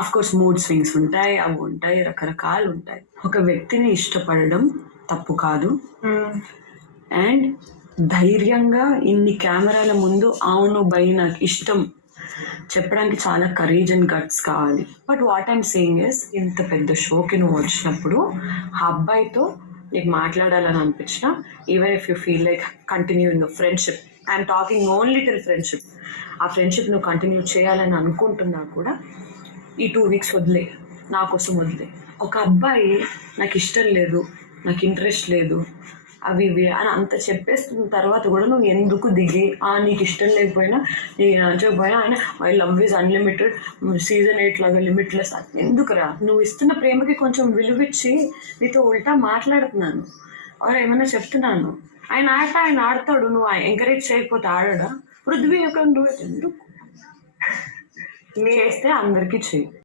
Of course mood swings ఉంటాయి, అవి ఉంటాయి, రకరకాలు ఉంటాయి. ఒక వ్యక్తిని ఇష్టపడడం తప్పు కాదు. అండ్ ధైర్యంగా ఇన్ని కెమెరాల ముందు అవును బై నాకు ఇష్టం చెప్పడానికి చాలా కరేజ్ అండ్ గట్స్ కావాలి. But what I'm saying is, ఇంత పెద్ద షోకి నువ్వు వచ్చినప్పుడు ఆ అబ్బాయితో నీకు మాట్లాడాలని అనిపించిన, even if you feel like continue in the friendship, I'm talking only till friendship, ఆ ఫ్రెండ్షిప్ నువ్వు కంటిన్యూ చేయాలని అనుకుంటున్నా కూడా ఈ 2 weeks వదిలే, నా కోసం వదిలే. ఒక అబ్బాయి నాకు ఇష్టం లేదు, నాకు ఇంట్రెస్ట్ లేదు, అవి ఇవి అని అంత చెప్పేస్తున్న తర్వాత కూడా నువ్వు ఎందుకు దిగి నీకు ఇష్టం లేకపోయినా నీకు నచ్చకపోయినా ఆయన my love is unlimited, season 8 లాగా లిమిట్లెస్, ఎందుకురా? నువ్వు ఇస్తున్న ప్రేమకి కొంచెం విలువిచ్చి నీతో ఉల్టా మాట్లాడుతున్నాను ఆర్ ఏమైనా చెప్తున్నాను. ఆయన ఆయన ఆడతాడు, నువ్వు ఎంకరేజ్ చేయకపోతే ఆడడా? పృథ్వీ యొక్క నువ్వు ఎందుకు చేస్తే అందరికీ చెయ్యి.